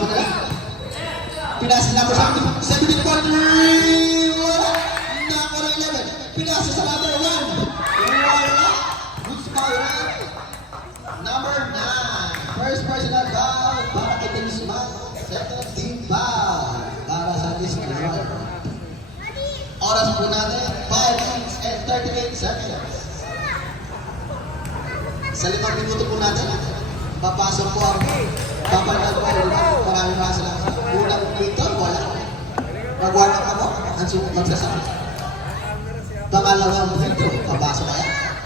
nagmamadala. Pinasa number 17 for 3. Wala. Number 11. Pinasa sa number 1. Wala. Good smile. Number 9. First personal foul para kay Tenisman. Second team foul para sa Tenisman. Oras po natin, 5 minutes and 38 seconds. Sa 5 minuto po natin, papasok po ang papalitan po ulit. Maraming salamat. Unang dito, wala. Mag-warm up ako, ang sukat magsasabi. Pangalawang dito, papasok kaya?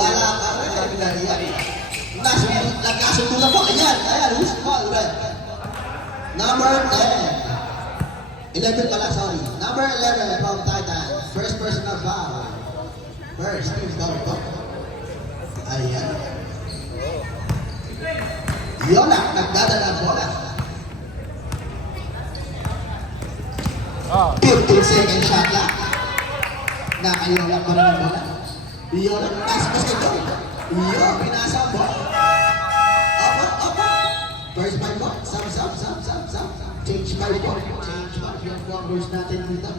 Wala ka rin. Nagkasundo na po. Ayan, who's call red? Number 10. 11 pala, sorry. Number 11 from Titan. First personal foul. First, team foul po. Ayan. Yun na, nagdadala ang bola. 15 second shot lang. Nakayong lang pa rin ang bola. Yun na, nasa basket. Yun, pinasa ang bola. Opo. First five po. Sam. Change five po. Change five. Yung numbers natin dito.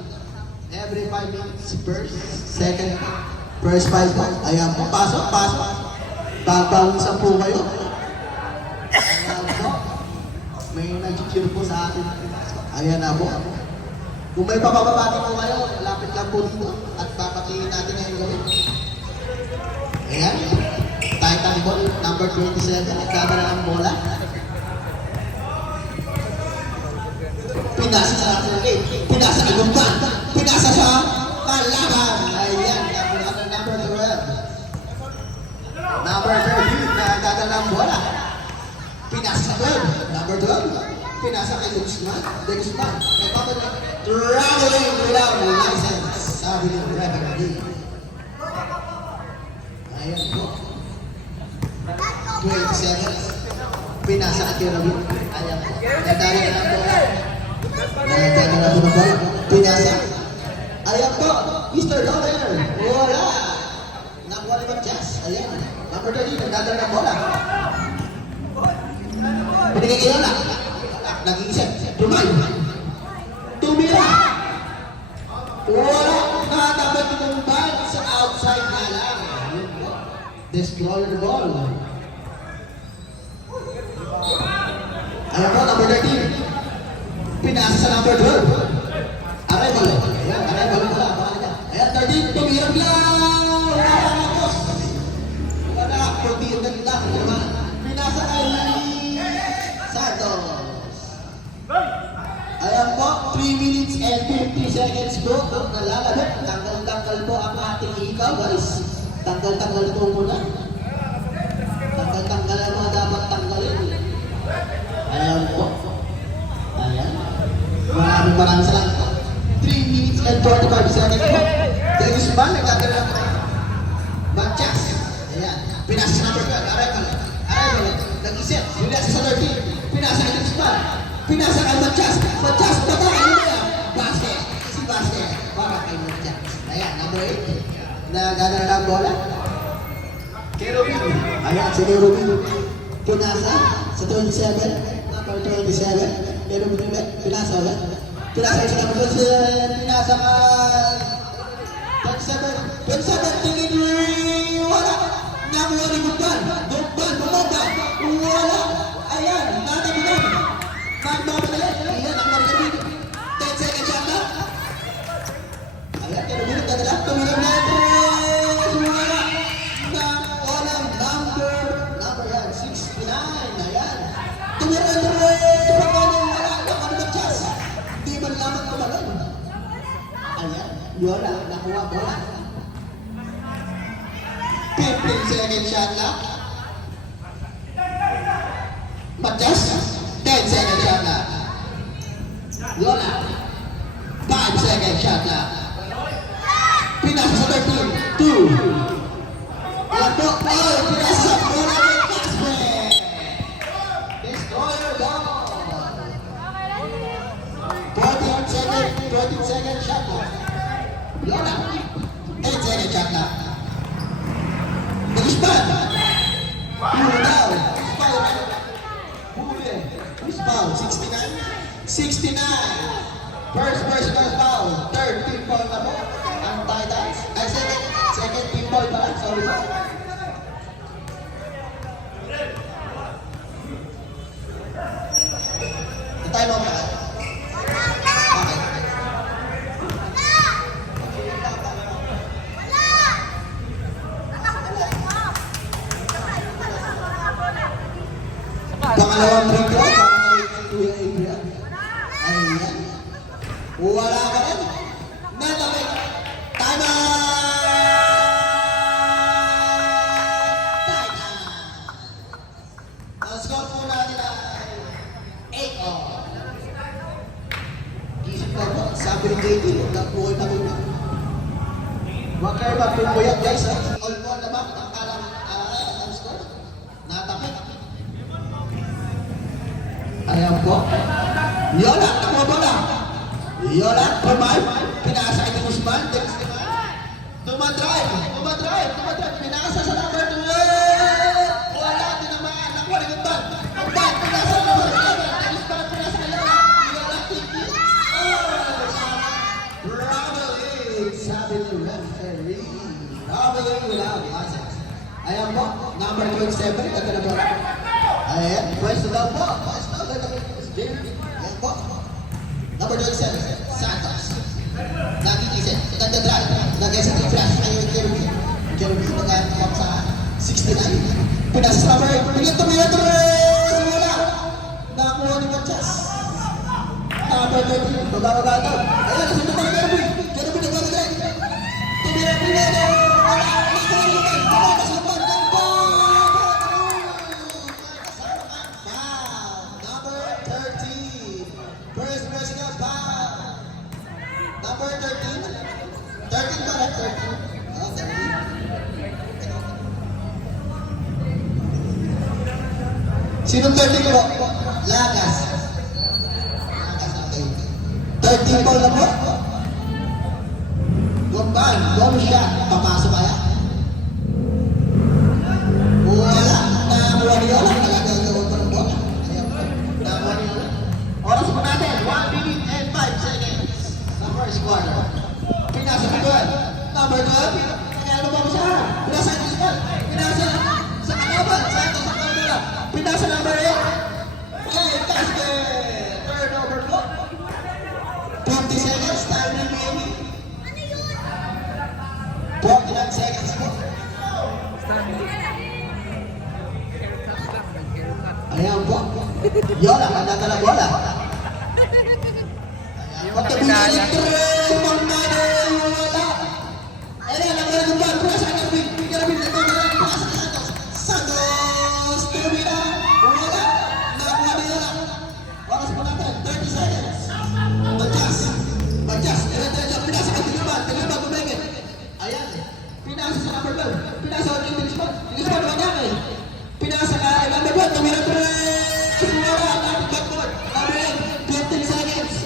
Every 5 minutes, first, second, first five po. Ayan po, pasok. Babawusan po kayo. Ayan po. May nag-cheer po sa atin. Ayan na po. Kung may papababati po kayo, lapit lang po dito. At papatingin natin ngayong gabi. Ayan. Titan ball, number 27. Nagkabala ng bola. Pinasa sa atin. Pinasa sa gumban. Pinasa sa kalaban. Ayan. Number 12. Number 13, nagdadala ng bola. Pinasa sa 12. Number 12. Pinasa kay Guzman. Traveling without license. Sabi ng referee. Ayan po. 27. Pinasa kay Robin. Ayan po. Nagdadala ng bola. Nagdadala ng bola. Pinasa. Ayan po. Mr. Dollar. Wala. Nakuha ni Matias. Ayan. Number 30, nagdadala ng bola. Binigay kayo lang. Nag-iisip. Tumira. Wala. Nakatabat itong ball sa outside na lang. Destroy the ball. Ayan po, number 13. Pinasa sa number 12. Arrival. Ayan, arrival mo lang. Ayan, 13. Tumira lang. Wala. Pagbiyan lang. Pinasa kay Santos. Ayan po, 3 minutes and 50 seconds po. Nalalabit. Tanggal-tanggal po ang ating ikaw, guys. Tanggal-tanggal po muna. Tanggal-tanggal ang mga dapat tanggalin. Ayan po. Ayan. Maraming salamat po. 3 minutes and 45 seconds po. Dennis Ban, nagkakala po. Matias. Ayan. Pinasa sa number 12. Arrival. Nag-isip. Pinasa sa 13. Pinasa kay Dennis Ban. Pinasa kay Matias. Matias, bata. Ano ba yan? Basket. Si Basket. Para kay Matias. Ayan, number 8. Nagdadala ng bola. Kay Robin. Ayan, si Kay Robin. Pinasa sa 27. Number 27. Kay Robin ulit. Pinasa ulit. Pinasa sa number 27. Pinasa ka 27. Tingin. Wala. Nakuha ni Gutban. Bumaba. Wala. Ayan. Natabigan. Nagbabalala. Ayan. Ang margabin. 10 seconds shot na. Ayan. Kay Robin. Nagdadala. Tumilog na ito. Number yan, 69. Ayan. Tumira. Di man lamang kumalon. Ayan. Yola. Nakuha bola. 15 second shot lang. Matias. 10 second shot lang. Yola. 5 second shot lang. Pinasa sa 13. 2. Lato, pinasa bola ng Casper. Destroyer goal. 14 second shot na. Yola. 8 second shot na. Nag-spot. Huli daw. Huli. Who's foul? 69? 69! First personal foul. Third team foul na po. Ang Titans. Ay, second team foul pala. Sorry po. Tayo mo ba? Okay. Pangalawang free throw. Kuya Adrian. Ayan. Wala ka rin. Nalamig. Time out! Ang score po natin ay 8-all. Isip ko po, sabi ng JT, nagbuhay pa rin. Huwag kayo magpupuyat guys. All ball na ba? Ang parang score. Natapit. Ayan po. Yola, ako ba na? Yola, pumay. Pinasa ito mo si Man. Tumadrive. Pinasa sa number 2. Wala, tinamaan. Nakuha rin yung ban. Ang ban, pinasa sa number 7. Tenis pa na pinasa kayo. Yola, tiki. Bravo, sabi ni referee. Bravo, wala. Ayan po, number 27. Ganda na po. Ayan, pwesto daw po. Ayan po. Number 27, Santos. Nakikisin. Ganda drive. Nag-ST flash. Ayun, Jeremy. Nag-come sa 69. Pinasa sa number 8. Pinito. Wala. Nakakuha ni Machas. Number 13. Babaga daw. Ayan, nasa ito na Jeremy. Jeremy nag-drive. Pinito. Wala. Nakakuha sa number 8. First personal foul. Number 13. 13 ba? 13. Oh, 13. Sinong 13 po? Lagas. Okay. 13 ball na po. Gumban. Gum shot. Papasok kaya? Wala. Nakakuha niyo. Talagang gawin pa ng bola. Nakakuha niyo. Oras po natin, 1 minute and 5 seconds sa first quarter. Pinasa ko doon. Number 12. Ano ba mo siya? Pinasa ito sa ball. Pinasa sa kanaban. Sa kanaban. Pinasa number 8. Hey, basket! Turnover po. 50 seconds. Time remaining. 49 seconds po. Ayan po. Yola, handa ka na bola. Pagkabili ng 3, Pangmano, Yola. Ayan, ang mga gumban. Pagkasa ka ng Garabin. Santos. Tumira. Yola. Nakakuha ni Yola. Oras po natin. 30 seconds. Badjas. Pinasa ka ng gumban. Gumban bumengit. Ayan. Pinasa sa number 12. Pinasa ka ng Tilisman. Tilisman naman yan eh. Pinasa ka number 1. Tumira 3. Yola. Number 15 seconds.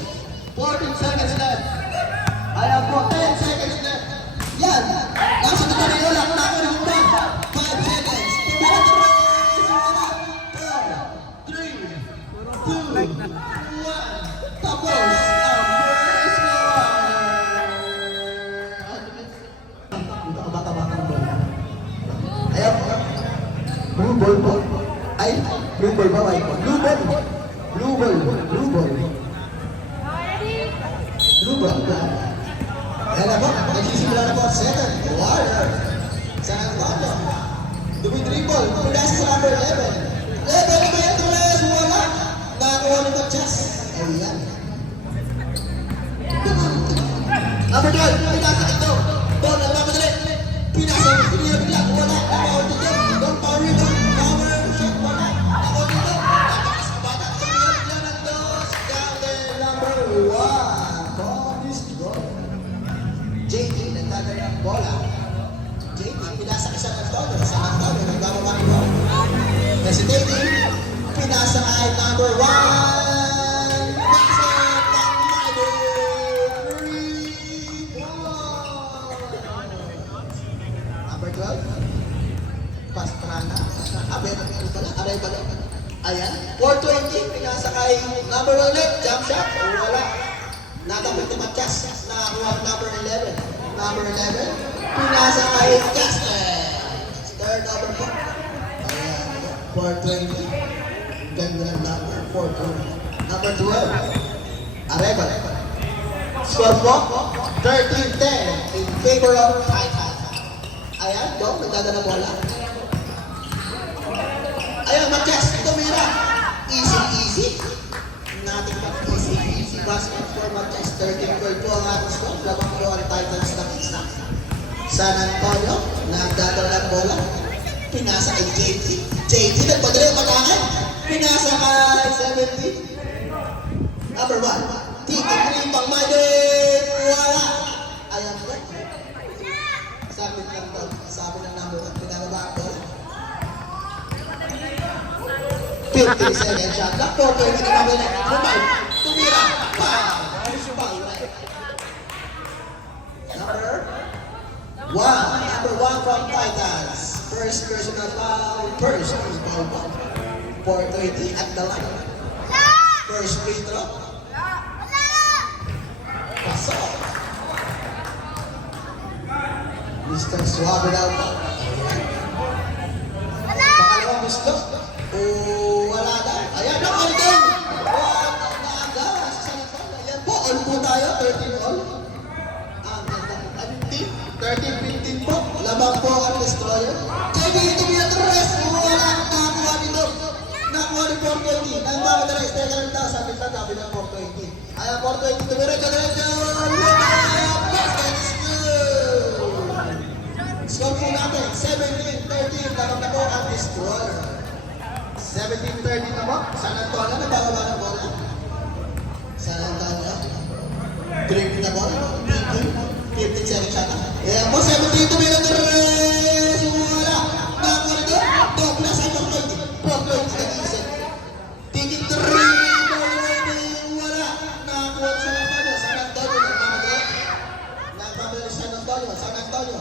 14 seconds left. Ayan po, 10 seconds left. Yan. Nasa ito na Yola. Nako na ba? 5 seconds. Tumira 3. 4, 3, 2, 1. Tapos ang first quarter. Ito ka bata-batang bola. Ayan po. Blue ball po. Ay, blue ball ba? White ball? Blue ball. Blue ball. Blue ball. Blue ball. Ayan na po. Nagsisimula na po. 7. Warrior. San Antonio. Dumitri ball. Pinasa sa number 11. 11 ba yan? Tumayas. Wala. Nakakuha ni Machas. Ayan. Number 12. Pinasa ito. Ball. Nagmamadali. Pinasa. Pinasa. Wala. Nakakuha dito. Don't power it. Power. Shot. Wala. Nakakuha dito. Nakakas ka bata. Tumira. Yan ang dos. Counter number 1. Bonus goal. JT. Nagtagay ang bola. JT. Pinasa ka sa Antonio. Sa Antonio. Nagbababa ang bola. Kasi JT. Pinasa ay number 1. Pinasa ng number 3. Number 12. Pastrana. Abe, ano pala? Aray pala. Ayan. 420. Pinasa Ito Matias. Nakakuha ang number 11. Number 11. Pinasa kay Casper. Third over po. Ayan. 420. Ganda ng number. 420. Number 12. Arevalo. Score po. 13-10 in favor of Titan. Ayan. Go. Nagdadala bola. Ayan. Matias. Tumira. Easy. Nating easy basket for Matias. 13-12 po ang ating score. Lamang po ang Titans na isa. San Antonio, nagdadala ng bola. Pinasa kay JT nagpadala yung patakan. Pinasa kay 70. Number 1. Titi pang Madrid. Wala. Ayan po. Sabi ng number 1. Pinababa ang bola. 50 seconds shot. Lock 4-20 na kami na. Tumira. Number 1 from Titans. First personal foul. Foul. 420 at the line. First free throw. Pasok. Mr. Suave daw po. Pangalawang gusto. Wala na. Ayan na, all down. Naaga. Ayan po, all po tayo. 13 all. 13-15 po. Lamang po ang destroyer. JB, ito pinatras. Wala. Nakakuha nito. Nakakuha ni 420. Nang mga dalas. Teka lang tayo. Sabi lang sabi ng 420. Ayan, 420. Tumiretso. Basket is good. Score po natin. 17-13. Lamang na po ang destroyer. 17-13 na po. San Antonio. Nabababa ng bola. San Antonio. Tripping na bola. 15 seconds shot. Ayan po, 17 to minute race. Wala. Nakakuha nito. Dobla sa 420. 420 nag-iisip. Tigit 3. Wala. Nakakuha sa San Antonio. San Antonio. Nagpapalala San Antonio. San Antonio.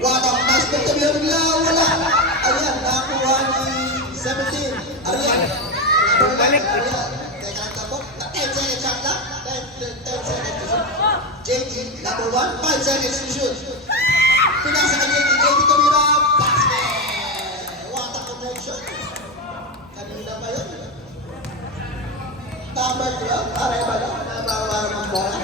Wala. Basket to minute bigla. Wala. Ayan. Nakakuha ni 17. Ariel. Ariel. Teka lang po. 10 seconds shot lang. 10 seconds to shoot. JT, number 1, 5 seconds to shoot. Pinasa ka JT Tumira, basket! What a connection! Kanina pa yun. Number 12, Arevalo, nabawa ng bola.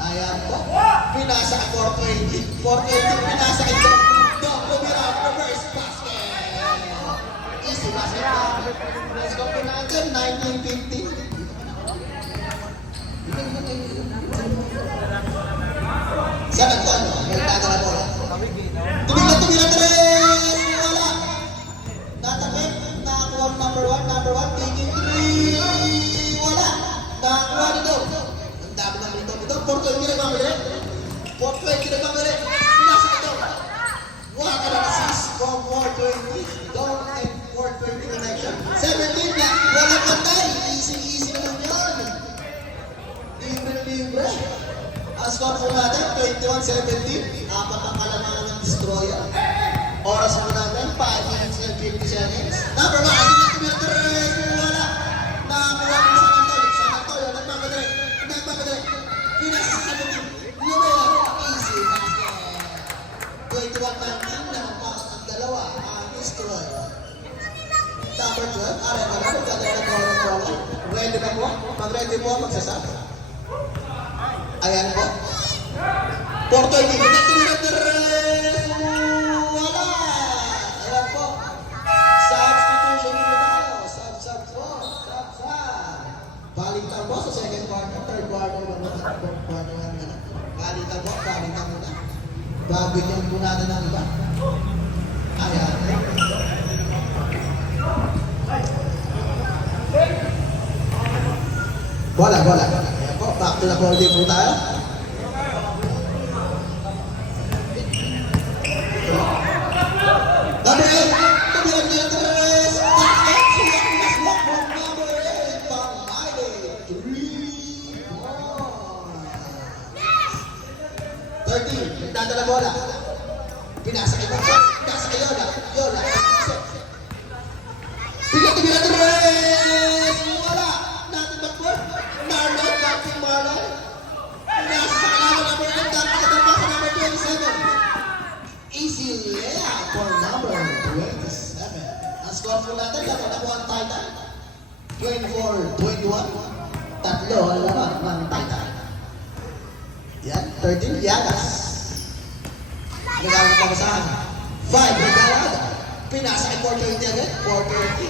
Ayan po. Pinasa ka 420. 420, pinasa ka Tumira, reverse basket! Easy basket. Let's go po natin, 19-15. San Antonio, nagtaga na bola. Tumila 3! Wala! Natakip, nakakuha number 1, taking 3! Wala! Nakakuha nito. Ang dami ng nito. 420 nagmamali. 420 nagmamali. Pinasa ito. What an assist from 420. Don't and 420 connection. 17 na. Wala pantay. Easy naman yun. Libre. Ang score po natin, 21-17. Apat ang kalamangan ng destroyer. Oras po natin, 5 minutes and 50 seconds. Number 1, wala. Nakakuha ng San Antonio. Nagmamadali. Pinasa sa 17. Lumaya. Easy basket. 21-19. Nakapakas ang dalawa. Ang destroyer. Number 12, Arevalo. Magdadala ng bola. Ready na po? Mag-ready po, magsasabi. Ayan po. 420. Wala. Ayan po. Substitution nito tayo. Sub po. Baliktad po sa second quarter. Third quarter. Fourth quarter. Baliktad po. Muna. Babigyan po natin ng iba. Ayan. Bola. Ayan po. Back to the ball din po tayo. Number 8. Tumilang nila 3. Basket. Siyak na swak po. Number 8. Pang-Mide. 3 13. Nagdadala bola. Pinasa kay Yola. Bigyan 3. Wala. Natin backboard. Tatlo ang laman ng Titan. Yan, 13, Yagas. Nagalit pa saan? 5, Regalado. Pinasa kay 420 agad, 430.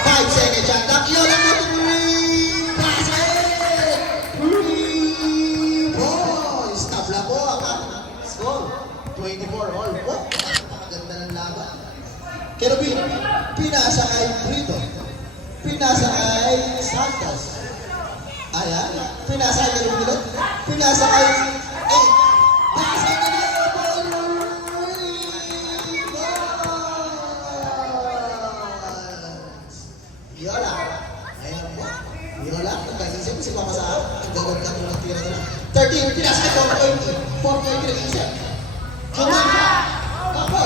5 seconds shot clock. Yun ang mo 3! Pass it! 3 points! Tabla po ang score. 24 all. Oh, napakaganda ng laban. Kerubin, pinasa kay Brito. Pinasa kay Santos. Ayan, pinasa kay Kerubin. Pinasa kay 8. Pasa na niya! Yola. Ayan po. Yola, nagkaisip si Papa Saan. Nagagod ka ng tira nila. 13, pinasa kay 420. 420 nag-iisip. Kuman ka. Tapos.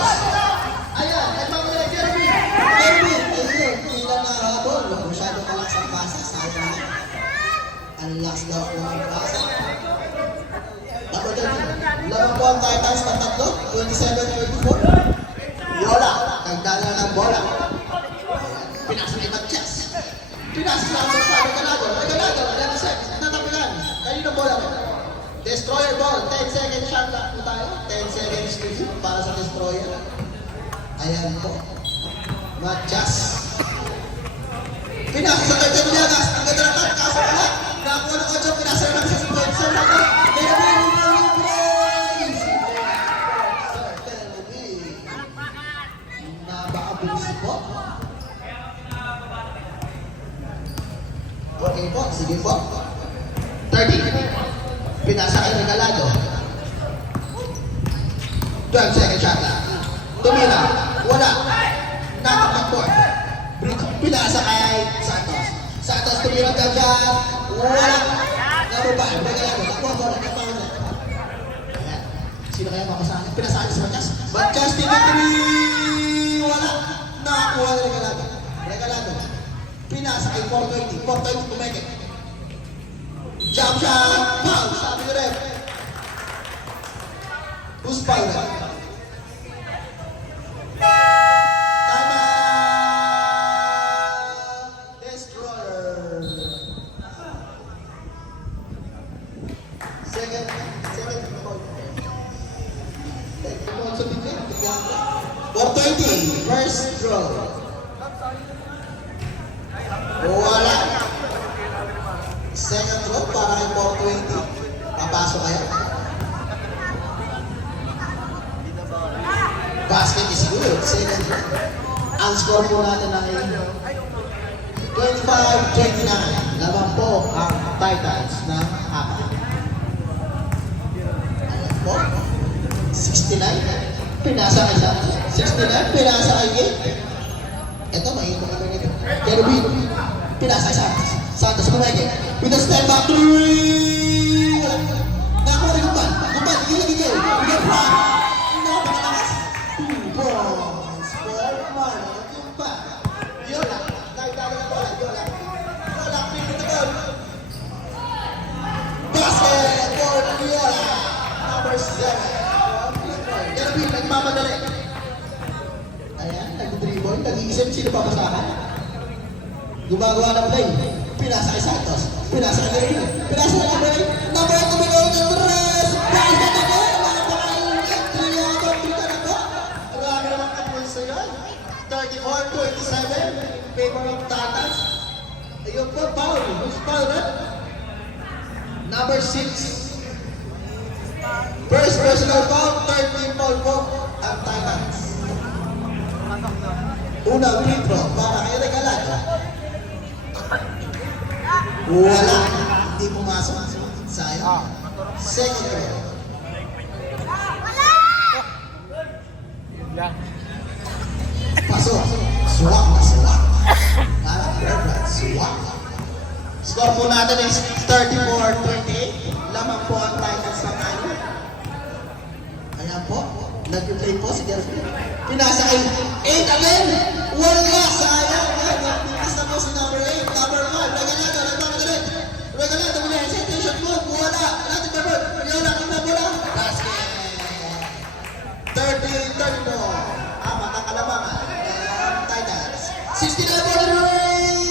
Ayan, nagmamala kay Kerubin. Kerubin, ayun, tila na habol. Masyado malakas ang pasa. Sayang na. Ang lakas daw ng pasa. Ako dyan. Lamang po ang Titans ng tatlo. 27-24. Yola, nagdala ng bola. Pinasa ni Matches. Pinasa sa Regalado. Regalado, 11 seconds. Natapilan. Kanino bola mo? Destroyer ball. 10 seconds shot clock po tayo. 10 seconds to shoot para sa Destroyer. Ayan po. Matches. Pinasa sa Titans Yagas. Ang ganda ng cut. Kaso pala. Nakakuha ng 8. Pinasa lang sa point. Sir, ako. Okay po, sige po. 30. Pinasa kay Regalado. 12 seconds shot lang. Tumira. Wala. Nakapag-board. Pinasa kay Santos. Santos tumira ka dyan. Wala. Nababa. Regalado. Nakuha ko. Nakapaw na. Ayan. Sino kaya mapasahan? Pinasahan si Matches. Matches, tinitiri. Wala. Nakakuha na Regalado. Regalado. Pinasa kay 420. 420 tumekit. Jump shot! Foul! Sabi ko rin. Who's foul na? Time out! Destroyer! Second foul. Second sa bigay. 420. First draw. Wala. Second row para kay 420. Papasok kayo. Basket is good. Second row. Ang score po natin ay 25-29. Laban po ang Titans ng apat. Ayan po. 69. Pinasa kay Santos. 69. Pinasa kay Gate. Ito, mainit kami nito. Kerubin. Pinasa kay Santos. Santos kumeke. With a step back 3! Wala. Nakakuha rin Gumban. Gumban, gigil. Gigil front. Napakalakas. 2 points. 4 man. Gumban. Yola. Nagdala na bola. Yola. Yola. Pinit na ball. Basket for Yola. Number 7. Kerubin, nagmamadali. Ayan, nag-dribble. Nag-iisip sino papasahan. Gumagawa ng play. Pinasa kay Santos. Pinasa kay Kerubin. Pinasa kay Kerubin. Number 8 tumigaw ng 3. Basket ako. Napakainit. 3 ako. 3 ka na po. Marami naman kapulso yun. 34-27. Favor of Titans. Ayun po, foul. Who's foul na? Number 6. First personal foul. 13 foul po ang Titans. Unang free throw para kay Regalado. Wala. Hindi pumasok. Sayang. Second row. Pasok. Swak na swak. Para Reverend swak. Score po natin is 34-28. Lamang po ang Titans ng ano. Ayan po. Nag-play po si Gerson. Pinasa kay 8 again. Wala. Sayang. Nagpitas na po si number 8. Number 5. Regalado. Nagmamagalit. Regalado muli. Citation move. Wala. Natin ba bro? Yola. Kita bola. Basket. 30-34. Apat ang kalamangan. Titans. 69 for the ring.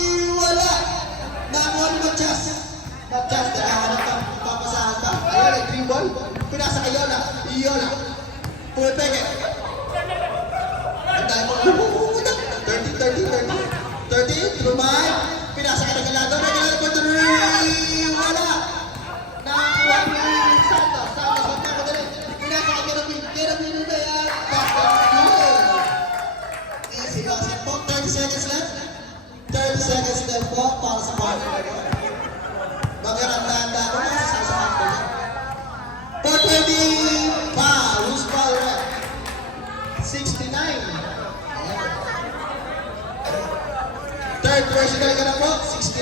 bicycle po para sa partner na doon. Magandang-handa ko na sa sasakan ko yan. 420 pa, loose ball rep. 69. Ayan. Third personal ka na po, 69.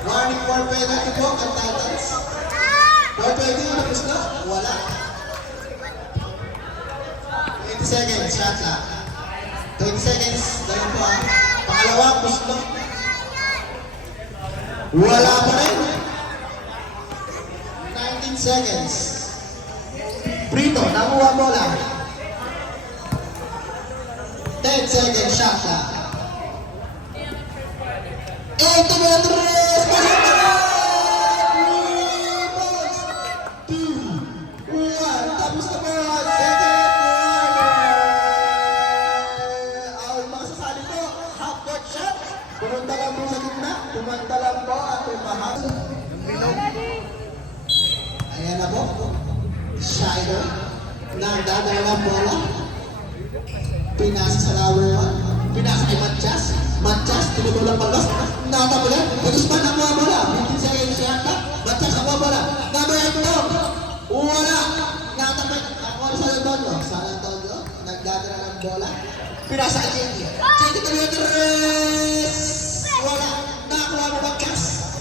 Warning for penalty po, ang Titans. 420, tapos na? Wala. 20 seconds, shot lang. 20 seconds, ganun po ah. Pangalawa, push na. Wala pa rin. 19 seconds. Brito, nakuha mo lang. 10 seconds, shot lang. 8 meters! Pasok na! 3 balls! 2 1 tapos na po! Second quarter! Ang makasasali po, half court shot. Pumunta lang po sa gitna. Pumanta lang po at umahal. Ayan na po. Shider. Nagdadala ng bola. Pinasa sa lower 1. Pinasa kay Matchas. Matchas, tinutulong palos. Natabulan. Guzman, nakuha bola. 15 seconds siya. Matchas, nakuha bola. Number 8 down. Wala. Natapit. Nakuha sa Antonio. Sa Antonio. Nagdadala ng bola. Pinasa kay JD. JD, kilometers. Wala. Nakuha mo Matchas.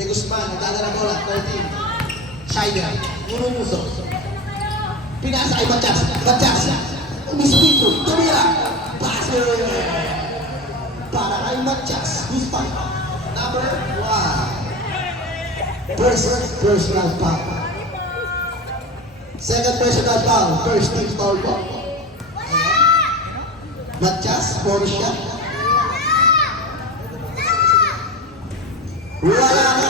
De Guzman, nagdadala ng bola. 13. Shider. Urumuso. Pinasa kay Matchas. Matchas. Umispito. Tumira. Passer. Para kay Matchas. Guzman. Number 1. First personal foul. Second personal foul. First team foul po. Matchas, 4 shot. Wala na.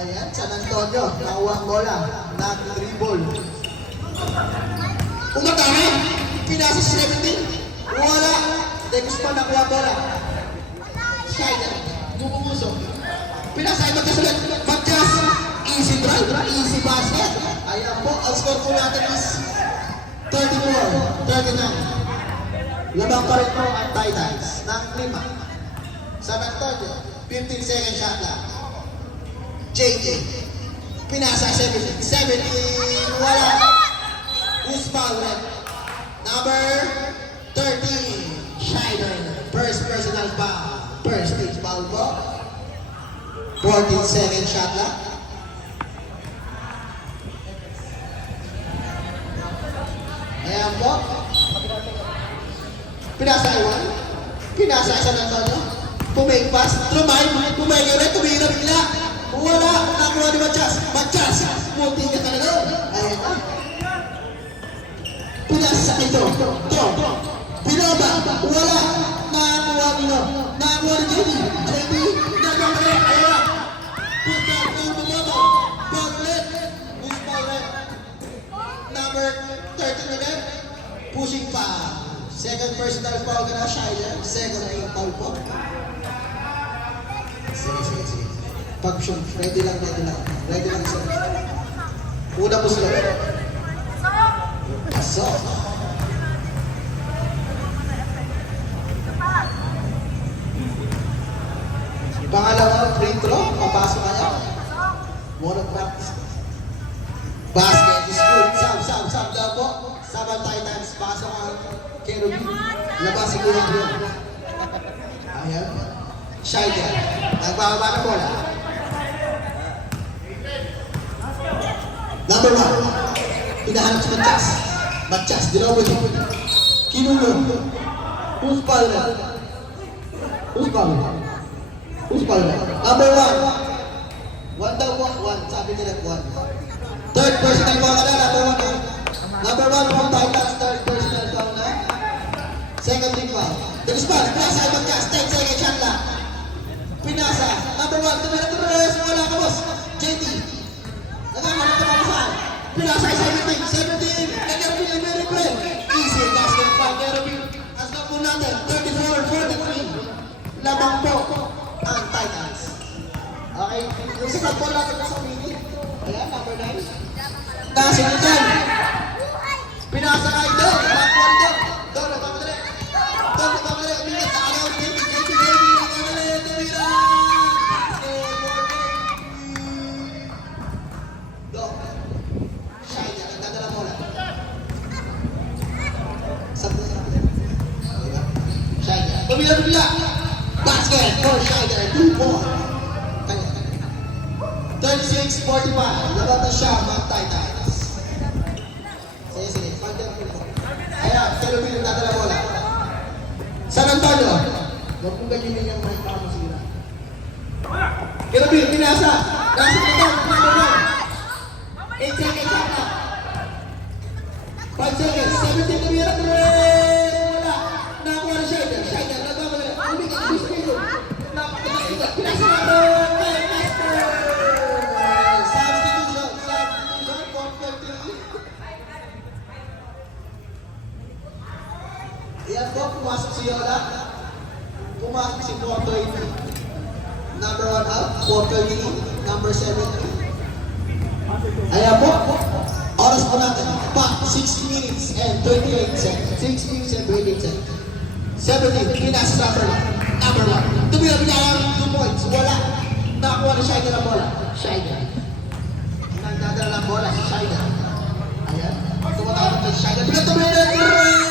Ayan, San Antonio. Nakuha ang bola. Nag-dribble. Umatara. Pinasa si 17. Wala. De Guzman nakuha ang bola. Shider. Bumumusok. Pinasa ay magkasulat. Matchas. Easy drive. Easy basket. Ayan po. Ang score po natin is 34-39. Labang pa rin po ang Titans ng 5. San Antonio. 15 second shot lang. JJ. Pinasa 17. 17. Wala. Guzman red. Number 13. Shider. First personal foul. First stage foul po. 14 second shot lang. Ayan po. Pinasa Iwan. Pinasa San Antonio. Pumake pass. Trumay. Pumake ulit. Tumira bigla. Wala. Nakuha ni Matchas. Matchas. Munti ka talaga. Ayan na. Pinasa ito. Pinoba. Wala. Nakuha nilo. Nakuha ni JD. JD. Nagkakaroon. Ayan na. Puta ang Pinoba. Ball-red. Guzman. Number 13 ulit. Pushing foul. Second personal foul ka na, Shider. Second team foul po. Sige. Pag-shoot. Ready lang. Ready lang sir. Una po sila. Pasok. Pangalawang free throw. Papasok kaya. More practice. Basket is good. Sab daw po. Sabang Titans. Pasok ang Kerubin. Labas si Kuya Green. Ayan. Shider. Nagbababa na bola. Number 1. Pinahanap si Matchas. Matchas. Dinobo siya. Kinulo. Who's ball na? Number 1. 1 daw po. 1. Sabi nila 1. Third personal foul ka na. Number 1 from Titans. Third personal foul na. Second team foul. De Guzman. Pinasa ay Matchas. 10 second shot lang. Pinasa. Number 1. Tumiras. Wala ka boss. JT. Nagkakalit ka pa saan? Pinasa ay 17. Nagkarapin yung very play. Easy. Basket foul. Kerubin. As na po natin. 34-43. Labang po ang Titans. Okay. Yung second ball natin sa mini. Ayan. Number 9. Nasunod dyan. Pinasa kayo doon. Back one doon. Doon, nagpapadali. Umingat. Nakalaw. JT. Basket for Schneider, 2 points. 36-45, laban na siya, mga Titans. Sige, pagyan ko po. Ayan, Kelvin yung dadala bola. San Antonio. Huwag kong ganyan yung may pamo sila. Kelvin, pinasa. Nasa ito, number 1. 8 seconds na. 5 seconds, 17 na mira, 3. Wala. Nakakuha na Schneider. Schneider, nagkakala. Umigay, gusto. Pinasa na ito. Yan po, pumasok si Yola. Pumasok si Porto Ito. Number 1 out, Porto Ito. Number 7. Ayan po. Oras po natin. 6 minutes and 28 seconds. 6 minutes and 28 seconds. 17, pinasa sa number 1. Tumira lang 2 points. Wala. Nakakuha na Schneider ang bola. Schneider. Nagdadala ng bola si Schneider. Ayan. Tumatawag na si Schneider. Tumira na wala.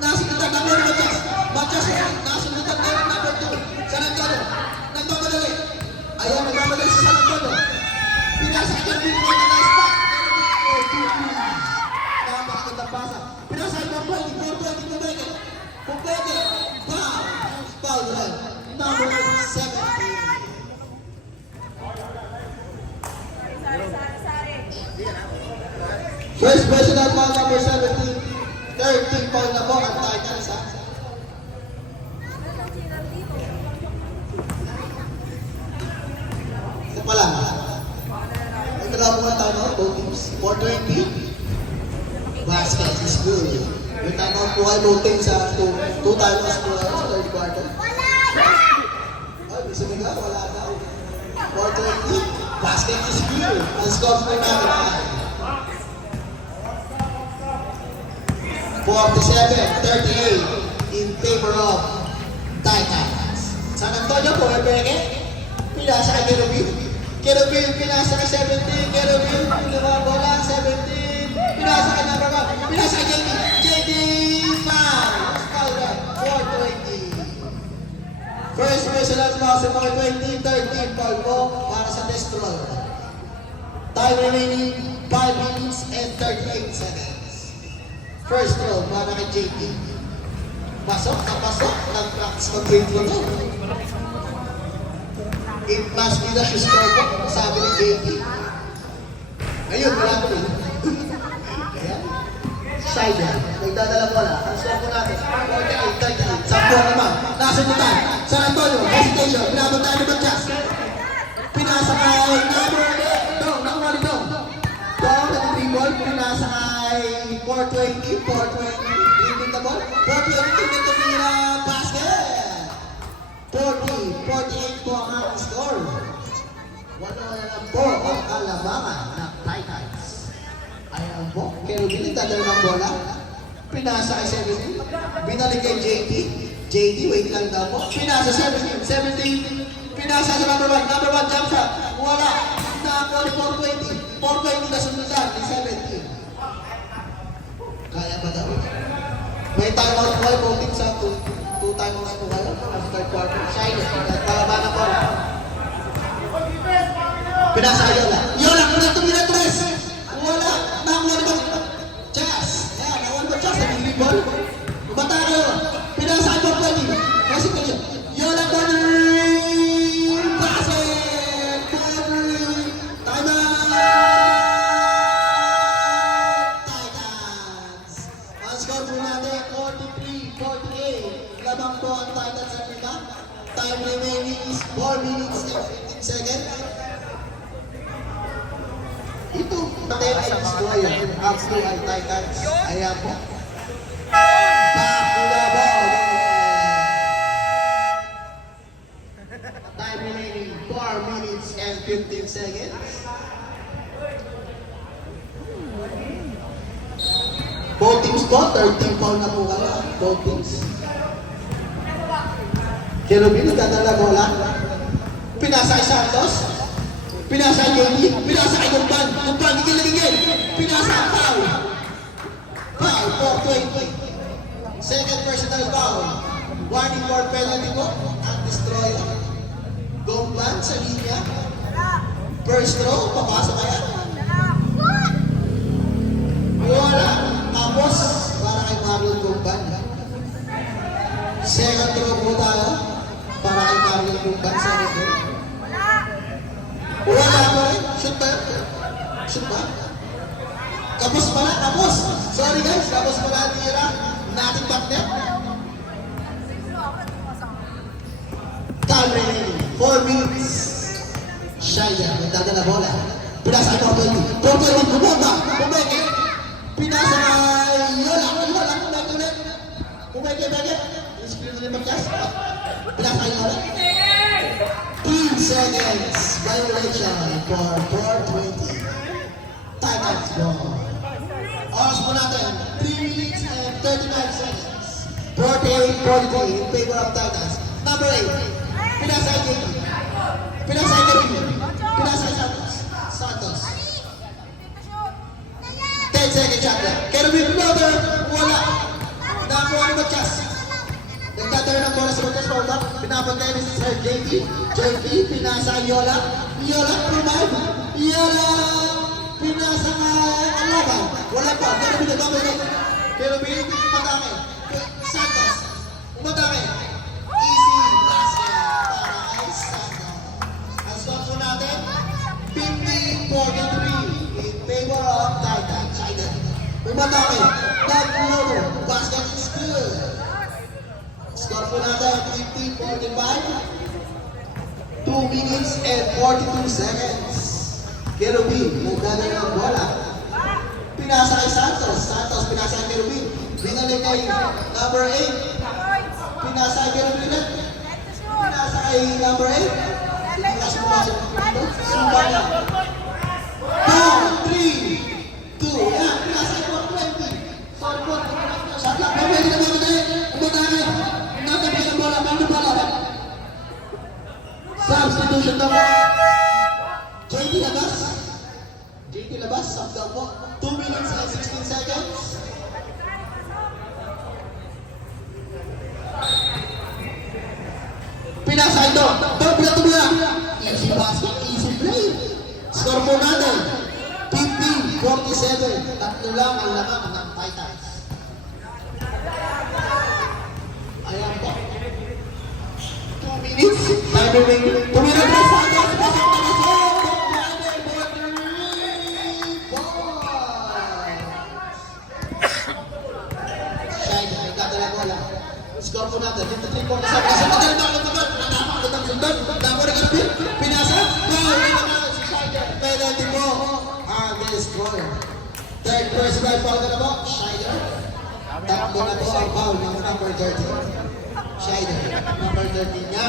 Nasimutan na mo ng Matias. Nasimutan na yung number 2. San Antonio. Nagmamadali. Ayan, nagmamadali si San Antonio. Pinasa ka dyan, binigay na nice pass. Napakagandang pasa. Pinasa ka dyan, 420, kumeke. Kumeke. Foul. Foul line. Number 17. First personal foul number 17. 13 foul na po ang Titans, ha? Ito pa lang, ha? May dalawa po na tayo, no? Both teams. 420. Basket is good. May timeout po kayo both teams sa 2 timeouts po sa third quarter. Ay, may sumigaw. Wala daw. 420. Basket is good. Ang score po namin ay 47-38 in favor of Titans. San Antonio po, Rebeke. Pinasa kay Kerubin. Kerubin, pinasa kay 17. Kerubin, pinasa bola, 17. Pinasa kay number 1. Pinasa kay JD. JD, foul. Foul run, 420. First personal foul sa mga 20-13 foul po para sa Destroyer. Time remaining 5 minutes and 38 seconds. First throw, para kay JP. Pasok na pasok. Nag-practice mag-free throw to. It must be the score ko, sabi ni JP. Ayun, wala ko rin. Ayan. Schneider. Nagdadala ko na. Ang score ko natin. 48-38. Sampo naman. Nasa butan. San Antonio. Hesitation. Pinabantaan ni Matias. Pinasa kay number 8. Dong, nakuha ni Dong. Dong, nag-dribble. Pinasa kay 420, dribbling the ball, 420, tumira, basket! 48 po ang score. Wala na lang po ang kalabangan ng Titans. Ayan po, Kerubin, nagdadala ng bola. Pinasa kay 17, binalik kay JT. JT, wait lang daw po. Pinasa 17, pinasa sa number 1 jump shot. Wala, nakakuha ni 420 na sundutan ni 17. Kaya ba daw? May timeout po kayo, voting sa 2 timeouts po kayo. Ang third quarter. Schneider, nagkalaban na po. Pinasa ka Yola. Yola, tumira 3. Wala. Nakuha na ba? Chas. Ayan, nakuha na ba Chas? Nag-dribble. Bata kayo. Pinasa ka 420. Kasi kayo. Yola, corner. Basket. Corner. Timeout. Score po natin, 43-48. Labang po ang Titans at Rita. Time remaining is 4 minutes and 15 seconds. Ito, natin ay destroy yan. Up to ay Titans. Ayan po. Back to the ball. Time remaining 4 minutes and 15 seconds. Both teams po, 13 foul na po kayo. Both teams. Kerubin, nagdadala bola. Pinasa kay Santos. Pinasa kay JD. Pinasa kay Gumban. Gumban, gigil. Pinasa, foul. Foul, 420. Second personal foul. Warning for penalty po. Ang destroyer. Gomban sa linya. First throw, papasok kaya. Wala. Tapos, para kay Marion Gomban. Second throw po tayo. Para kay Marion Gomban. Second throw. Wala pa rin. Shoot ba? Shoot ba? Kapos pala, kapos. Sorry guys, kapos pala tira. Nating backnet. Time remaining. 4 minutes. Shaya, nagdaga na bola. Pinasa ay 420. 420, bumaba. Pumeke. Pinasa ay Yola. Yola, ulit. Pumeke, peke. Screen na rin mag-cast. Pinasa ay Yola. 2 seconds. Violation for 420. Titans ball. Oras po natin. 3 minutes and 39 seconds. 48-43 in favor of Titans. Number 8. Pinasa ay JP. Pinasa ay JP. Pinasa ay Santos. Santos. 10 seconds shot lang. Kerwin Brother. Wala. Nakuha ni Matias. Nagtaturn ang bola sa Matias. Wala. Pinapantay ni Sir JP. JP. Pinasa ay Yola. Yola. Revive. Yola. Pinasa ay Alaban. Wala pa. Kerwin nagpapagay. Kerwin. Umatake. Santos. Umatake. Easy basket para kay Santos. Ang score po natin, 50-43 in favor of Titans. Umatake. Nag-loader. Basket is good. Score po natin, 50-45. 2 minutes and 42 seconds. Kerubin, nagdala ng bola. Pinasa kay Santos. Santos, pinasa kay Kerubin. Binalik kay number 8. Pinasa kay Kerubin ulit. Pinasa kay number 8. Pinasa mo kasi dito. Sumba na. 2, 3, 2. Yan, pinasa kay 420. Sorry po. Sakla. Pwede na mga tayo. Umatake. Natapos ang bola. Mando pala. Substitution daw po. JT labas. JT labas. Sub daw po. 2 minutes and 16 seconds. Pinasa ito. Tumula. Easy basket, easy play. Score po natin. 50-47. Tatlo lang ang lamang ng Titans. Ayan po. 2 minutes. Time remaining. Tumira na sa atin. Pasok na na sa score po natin, 53-47. Kasi madali na ang naman. Napakagandang sundan. Dapat na ganapin. Pinasa. Foul. Si Scheider. Penalty po. Ang score. Third personal foul na po. Scheider. Tatlo na po ang foul ng number 13. Scheider. Number 13 niya.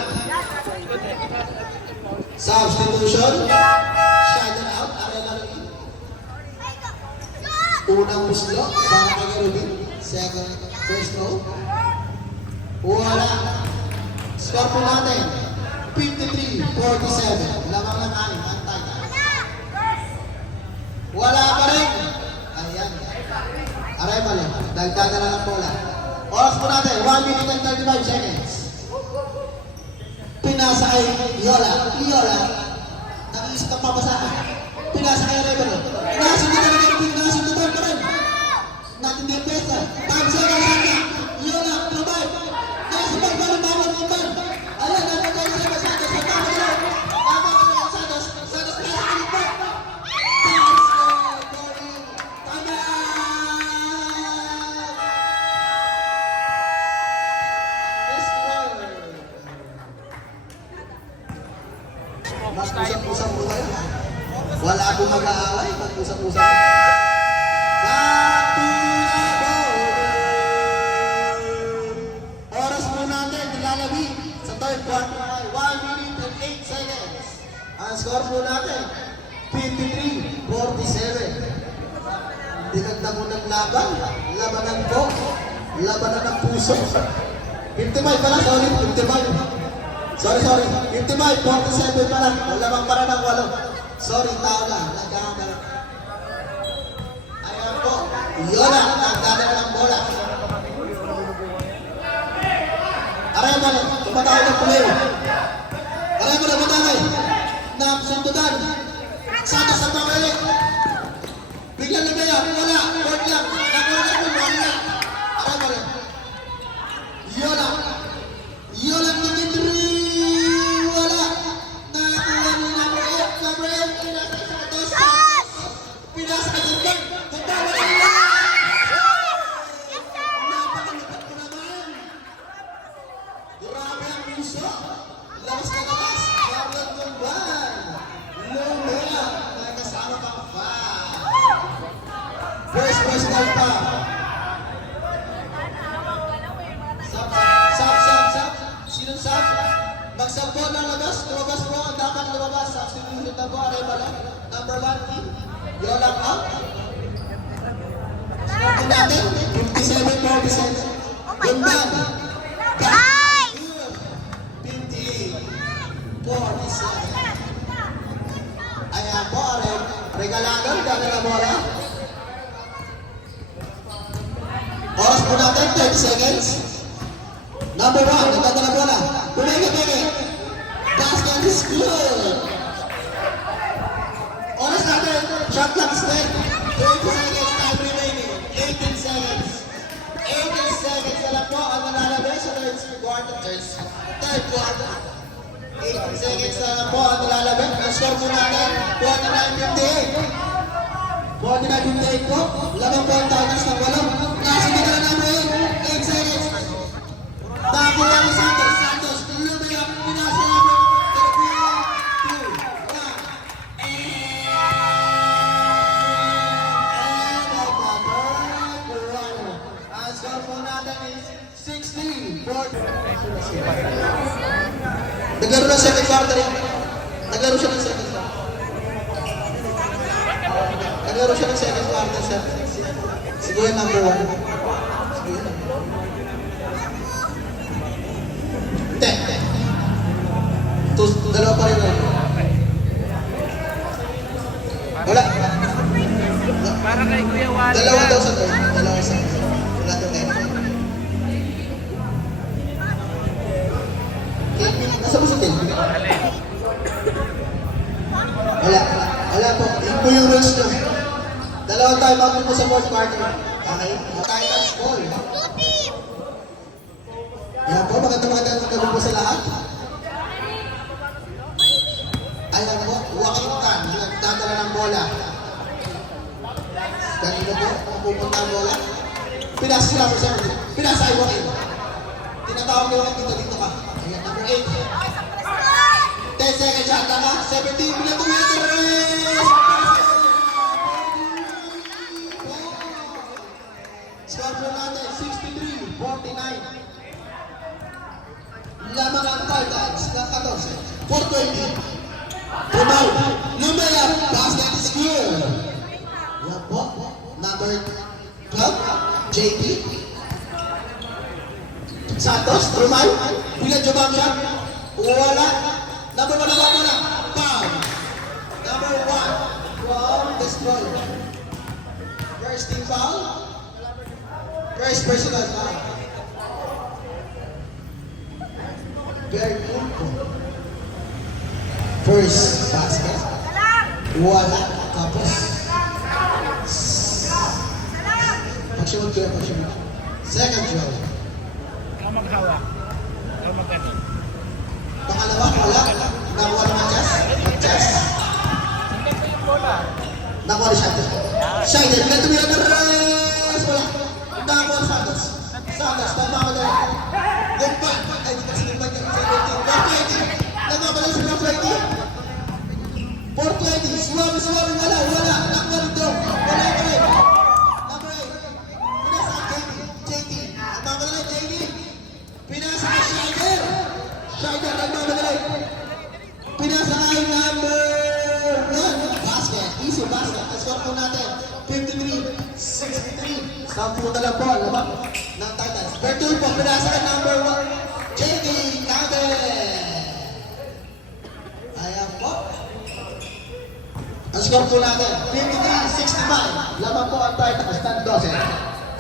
Substitution. Scheider out. Arena Rubin. Unang muslo. Para kay Rubin. Second. First row. Wala. Score po natin, 53-47. Lamang ng anim ang Titans. Wala pa rin. Ayan. Aray mali. Dagdagan na lang bola. Oras po natin, 1 minute and 35 seconds. Pinasa kay Yola. Yola. Nag-iisip ng papasahan. Pinasa kay Rebelo. Nakasundutan na rin. Nakasundutan pa rin. Natin din pesa. Time seconds na. Yola. Revive. Sabag ba ng bawang kumban? Ayan, nagkakaw sa Santos. Santos. Santos. Santos. Pinasa ka nito. Tama! Mas pusang-pusang po tayo. Wala akong mag-aaway. Mas pusang-pusang. Third quarter ay 1 minute and 8 seconds. Ang score po natin, 53-47. Dinagdag mo ng laban, labanan po, labanan ng puso. 55 pala, sorry, 55. Sorry, 55-47 pala, lamang para ng 8. Sorry, tao lang, nagkakaroon. Ayan po, yun ang nagdadala ng bola. Aray mo, tumatawag ng player. Aray mo, tumatawag. Sundutan. Santos ang pamili. Bigyan na ba yan? Wala. Court lang. Nakuha mo, wala. Aray mo rin. Yola. Yola, tingin wala. Nakuha mo na mo. Number 8. Pinasa sa Santos. Pinasa ka dun lang. Handa mo na. Napakalipat ko naman. Grabe ang puso. Lakas ka lakas. Gabriel Gumban. Lumea. Nakasama pa pa. First ball pa. Sap. Sinong sap? Magsap po ng labas. Lumabas po ang dapat lumabas. Substitution na po. Aray bala. Number 1 team. Yolang out. Start natin. 57-47. Gumban. Ay! 58. 47. Ayan po, regalagan, gano'n na bola. Oras po natin, 30 seconds. Number 1, nagkata na bola. Pumigit. Basket is good. Oras natin, shot clock stay. 20 seconds, time remaining. 18 seconds. 18 seconds na lang po ang nalalabay sa third quarter. 18 seconds na lang po ang nalalabay. Ang score po natin, 49-58. 49-58 po. Lamang po ang tawagos ng walong. Nasunod na namin 8 seconds. Nakuha ni Santos. Santos, lumaya. Pinasa namin. 3, 2, 1. Ang score po natin is 60. Naglaro ng second quarter yan. Naglaro siya ng second quarter. Naglaro siya ng second quarter, sir. Siguro yung number 1. Siguro yung number 1. Dalawa pa rin. Wala. Para kay Kuya Wally. Dalawa daw sa third. Dalawa sa third. Wala daw tayo. Nasa mo sa team? Wala po. Yun po yung rules nyo. Dalawang tayo mag po sa fourth quarter. Okay? Titans ball. Yan po, magandang gabi po sa lahat. Ayan po, walking time. Nagdadala ng bola. Kanino po, pupunta ang bola. Pinasa sila po siya. Pinasa ay walking. Tinatawag nyo lang dito ka. Ayan, number 8. 10 seconds shot na ka. 17 meters. Score po natin, 63-49. Lamang ang Titans ng 14. 420. Pumaw. Lumaya. Basket is good. Yan po. Number 12. JP. Santos. Pumaw. Bilang jabang shot. Wala. Number 1 na bola. Foul. Number 1 from Destroy. First team foul. First personal foul. Very good. First basket. Wala. Tapos. Pagsimod ko. Second draw. Ang maghawak. Ang mag-ano. Pangalawa, wala. Nakuha naman Chas. Hindi ko yung bola. Nakuha ni Santos. Shiner, bilang tumira na res. Wala. Nakuha ni Santos. Tama ka na. Gumban. Ay, di kasi Gumban yan. 420. Nagmamala si 420. 420. Suwabi. Wala. Nakuha rin. Wala ka rin. Number 8. Pinasa ka JT. Nagmamala na JT. Pinasa ka Shiner. Shiner, nagmamadali. Pinasa ay number 1. Basket. Easy basket. Ang score po natin, 53-63. 10 na lang po. Labang ng Titans. Bertul po, pinasa ay number 1. JD Cade. Ayan po. Ang score po natin, 53-65. Labang po ang Titans. 10-12.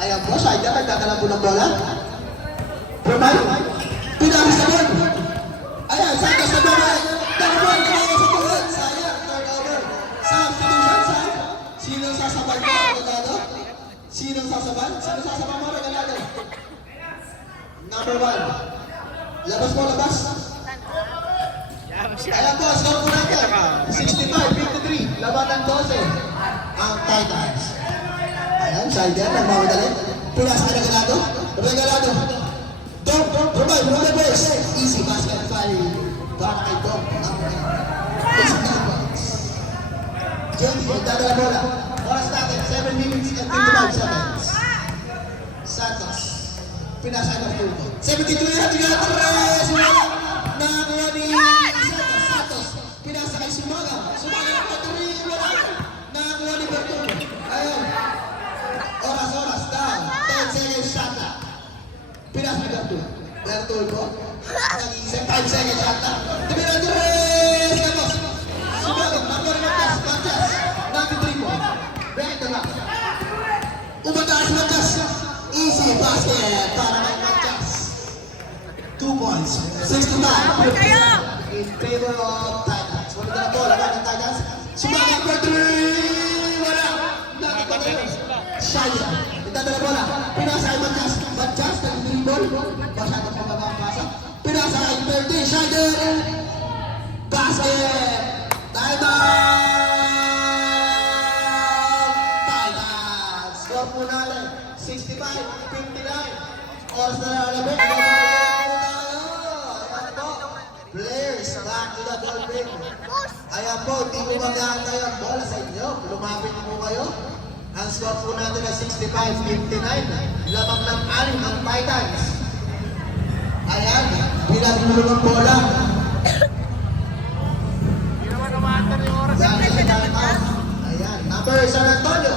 Ayan po, Shiner, nagdadala po ng bola. Pumay. Pinasa Sabon. Ayan, Santos na babalik. Double, kaya sa buwan. Sayang, turnover. Substitution, Sam. Sinong sasabay mo, Regalado? Sinong sasabay? Sinong sasabay mo, Regalado? Number 1. Labas mo, labas. Yan siya. Ayan po, score po natin. 65-53. Laban ng 12. Ang Titans. Ayan, Shider, nagmamadali. Punas ka Regalado. Regalado. Dom, provide, muna boys. Easy basket, fire. Para kay Dom. JD, magdadala bola. Oras natin, 7 minutes and 55 seconds. Santos. Pinasa ng turbo. 72 yan, tingnan natin rin. Sumaga. Nakakuha ni Santos. Santos. Pinasa kay Sumaga. Sumaga ng Petri. Wala. Nakakuha ni Bertullo. Ayun. Oras. Down. 10 seconds shot na. Pinasa ni Bertullo. Bertullo. Nag-iisip. 5 seconds shot na. Tingnan natin rin. Santos. Sumaga. Nakakuha ni Matas. Matas. 93 po. Back the back. Umataas Matas. Easy basket para kay Matas. 2 points. 65. In favor of Titans. Wala na bola ba ng Titans? Sumaga for 3. Wala. Nakapagay. Shaya. Itadala bola. Pinasa kay Matas. Matas nag-dribble. Masyado pa ba ang pasa? Pinasa kay Bertie. Shaya. Basket. Titans. Score po natin. 65-59. Oras na lalabit. Players, back to the ballpin. Ayan po, di po mag-aantay ang bola sa inyo. Lumapit po kayo. Ang score po natin ay 65-59. Lamang ng 6 ang Titans. Ayan, pinagulong ang bola. Hindi naman umaandar yung oras. Ayan, number San Antonio.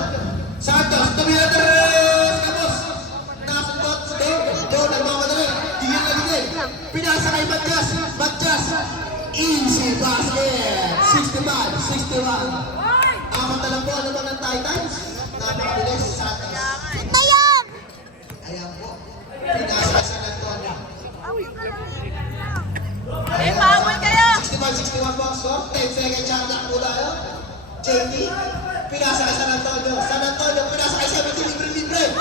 Santos, tumira tres! Kapos! Nakasundot sa Doon, nagmamadali. Tigil na tigil. Pinasa kay Matjas. Matjas. Easy basket. 65-61. Apat na lang po ano ba ng Titans? Napakabilis. Santos. Ayan po. Pinasa San Antonio. Bawal kayo! 65-61 po ang score. 10 seconds shot lang po tayo. JT. Pinasa kay San Antonio. San Antonio, pinasa kay 70. Libre.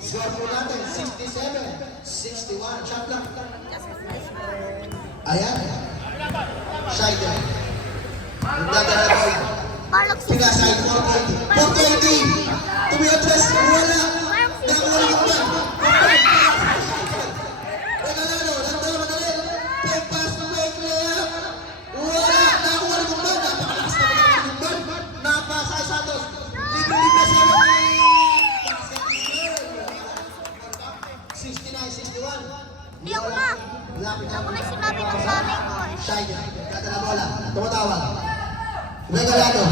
Score po natin, 67-61. Shot lang. Ayan. Shider. Nagdadala ko. Pinasa kay 420. Tumiyatres. Wala. Nakawala ko ba? Regalado. Nagdala madali. Take pass to make layup. Wala. Nakawala ko ba? Napakalakas na mga ba? Napasa kay Santos. Libre sa 69-61. Di ako na. Lapit Ako na sinabi ng nanay ko eh. Shider. Nagdala bola. Tumatawag. Regalado.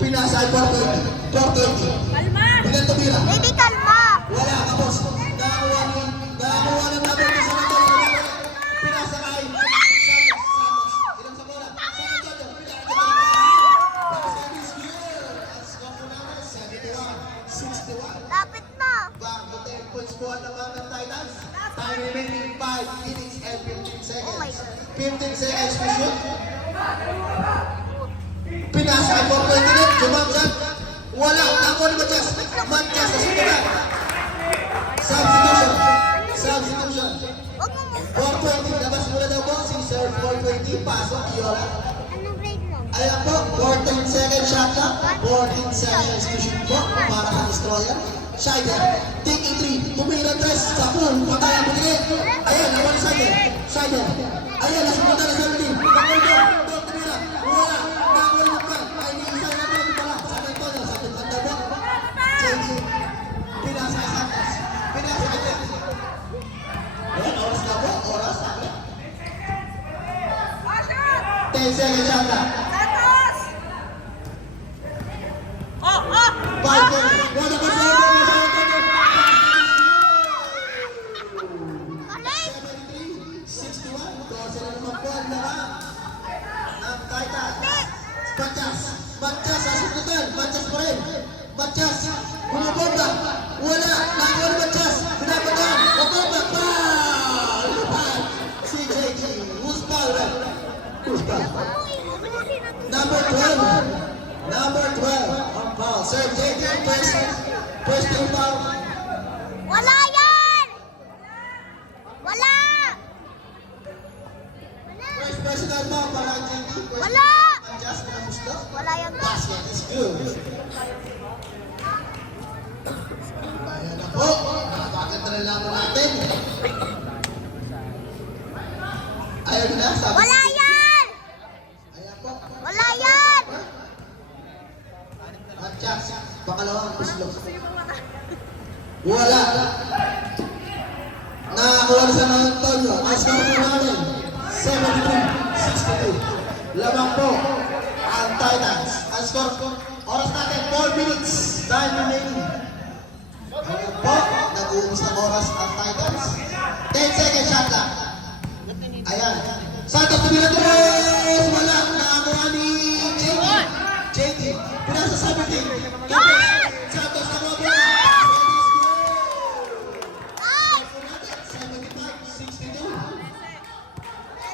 Pinasa kay 420. Kalma! Ilan tumira? Baby, kalma! Wala, kapos. Nakakuha ng number ko sa Antonio. Pinasa kay Santos. Ilang sa bola? Sa Antonio. Ang score po namin, 71-61. Lapit na! Back to 10 points po ang naman ng Titans. Time remaining 5 minutes and 15 seconds. Oh my God. 15 seconds to shoot. Pinasa kay 420. Jumamsat. Wala. Nakuha ni Matias. Matias na sumunod. Substitution. Huwag mo mo. 420. Labas muna daw po. Si Sir 420. Pasok. Iola. Anong grade mo? Ayan po. 14 seconds shot na. 14 seconds to shoot po. Para sa destroyer. Shider. Take a 3. Tumira 3. Sa pool. Patayan mo din. Ayan. Nakuha ni Shider. Shider. Ayan. Nasumunod na sa team. Nakuha ito. Tumira. Wala. Nakuha ito pa. Ay, ni-isay na ito. Pala. San Antonio. Sa ating banda po. JJ. Pinasa kay Santos. Pinasa kay Jeff. Ayan. Oras na po. Oras na po. 10 seconds shot na. Santos! Oh! 5 seconds. Wala pa sa atin. San Antonio. Alay! 61, 12 na naman po ang laban ng Titans. Matjas sa sukutan. Matjas pa rin. Matjas, bumabomba. Wala. Nakuha ni Matjas. Pinapa malalaman natin. Ayun na, sabi. Wala yan! Ayan po. Wala yan! At Jax, pangalawang puslog. Wala. Nakakuha na sa San Antonio. Ang score po natin, 73-62. Lamang po ang Titans. Ang score po, oras natin, 4 minutes. Time remaining. Ayan po, nag-uubos ng oras ang Titans. 10 seconds shot lang. Ayan. Santos tumira tres! Wala. Nakakuha ni JT. Pinasa 17. Santos nakuha po.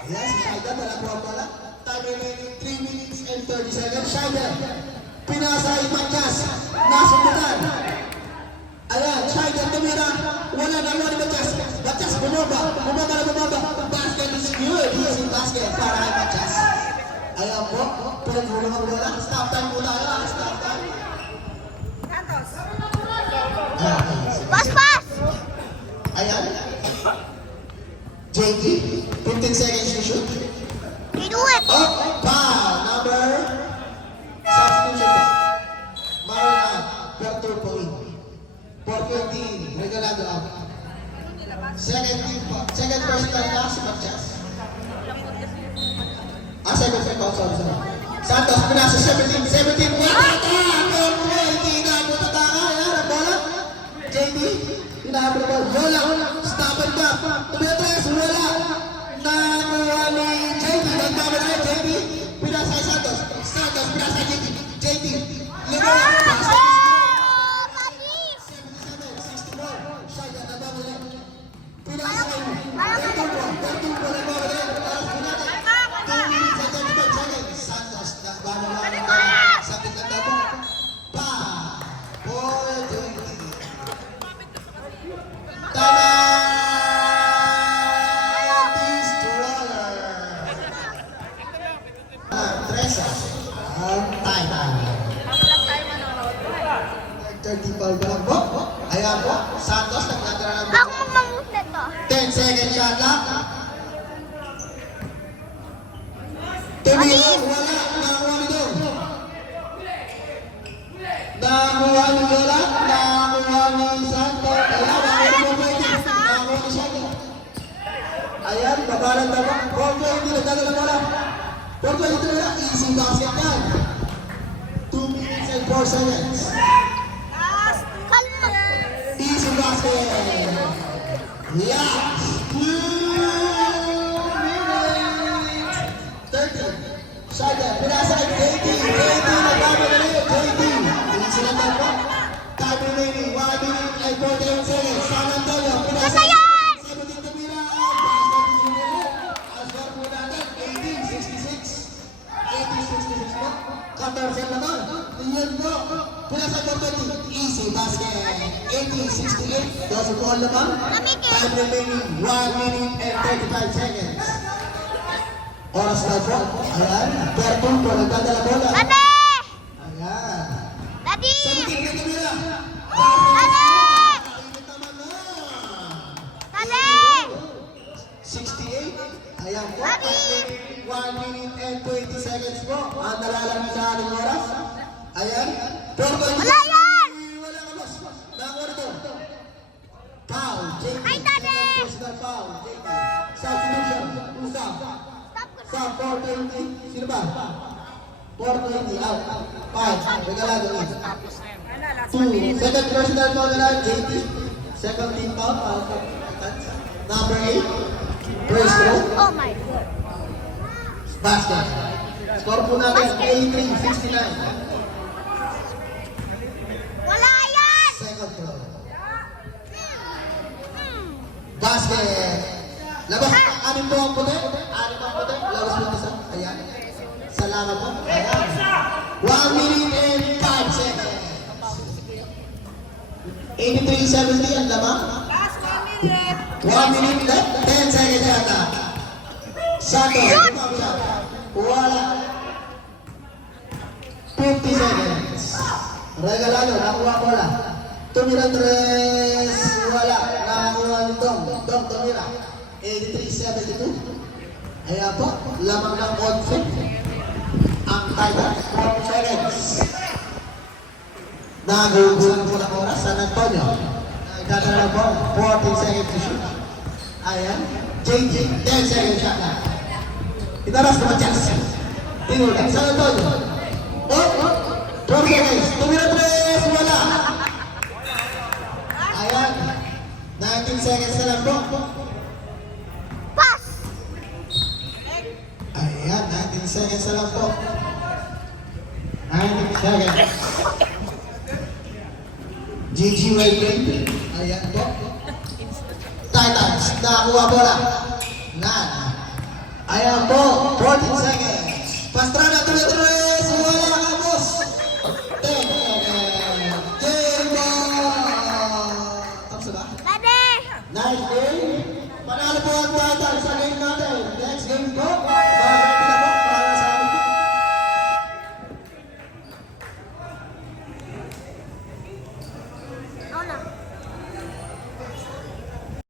Ayan, si Shaida, nalakuha pala. Time remaining 3 minutes and 30 seconds. Shaida, pinasa ay Matias. Nasundan. Ayan, Shaida tumira. Wala na ni Matias. Matias bumaba. Bumaba na bumaba. Basket is good. Easy basket para kay Matias. Ayan po. Pinagulong ang bola. Stop time po tayo. Stop time. Pass, pass! Ayan. JT, 15 seconds to shoot. You do it! Oh, foul. Number substitution. Marina Bertul Pauling. 4-15. Regalado out. Second personal na si Matias. Second free call. Sorry. Santos, pinasa 17. 17. Watata! Hindi na mo tataka. Ayan, ang bola. JT, hinahabol na bola. Wala. Stop and back. Tumitres. Wala. Nakuha ni JT. Nagbago na JT. Pinasa kay Santos. Santos, pinasa kay JT. JT. Ligaw. Pass. Oh, papi! 77, 64. Shaya, nagbago na. Pinasa kay Bertul po. Nagbago na. Pass. 2 minutes and 35 seconds. Santos, nagbago na. Sakit na daw po. Pa. For JT. Tama! Destroyer! Tresa. Ang Titan. 30 foul ba lang po? Ayan po. Santos, naglatara ng Ako mamamut na to. 10 seconds shot lang. Tumira, wala. Nakakuha ni Dong. Nakakuha ni Lola. Nakakuha ni Santos. Ayan, nakakuha ni Santos. Ayan, babalan tama. 4-20, nagdadala bola. 4-20 na lang. Easy basket yan. 2 minutes and 4 seconds. Kalma! Easy basket. Yeah. 2 minutes 30. Shada, pinasa kay JT. JT, nagmamadali. JT. Easy lang daw po. Time remaining. 1 minute and 41 seconds. San Antonio, pinasa. Ano yan? 17 tumira. Basket is winning. Ang score po natin, 18-66. 18-66 po. 14 na to. Iyan po. Pinasa kay 20. Easy basket. 18-68. Does it all naman? Time remaining 1 minute and 35 seconds. Oras na po. Ayan. Bertul po. Nagdadala bola. Daddy! Ayan. Daddy! 17 na tumira. Daddy! Init naman na. Daddy! 68. Ayan po. 1 minute and 20 seconds po. Ang nalalang sa ating oras. Ayan. Wala yan! Wala ka boss. Nakakuha nito. Foul. JT. Ay, Daddy! Personal foul. JT. Substitution. Usap. Sa 420. Sino ba? 420. Out. 5. Regalado na. 2. Second personal foul na lang. JT. Second team foul. Number 8. First throw. Oh my God. Basket. Score po natin 83-69. Wala yan! Second throw. Basket. Labas. Anim po ang puti. Anim ang puti. Labas po isa. Ayan. Salamat po. Ayan. 1 minute and 5 seconds. 83-70 ang lamang. 1 minute left. 10 seconds yata. Santos. Wala. 50 seconds. Regalado. Nakuha ko lang. Tumira tres. Wala. 83-72. Ayan po, lamang ng 11. Ang Titans, 4 seconds. Nagugulang po ng oras, San Antonio. Nagdadala po, 14 seconds to shoot. Ayan, JJ, 10 seconds shot na. Itaras naman chance. Tinulang, San Antonio. Oh, 4 seconds, tumira 3, wala. Ayan, 19 seconds na lang po. Pass. Ayan, 19 seconds na lang po. 19 seconds. GG well played. Ayan po. Titans, nakakuha bola. Nan. Ayan po, 14 seconds. Pastrana, tuloy-tuloy. Wala ka, boss. 10 seconds. Game ball. Tapos na ba? Daddy. Nice game. Panalo po ang Titans sa game natin. Next game po.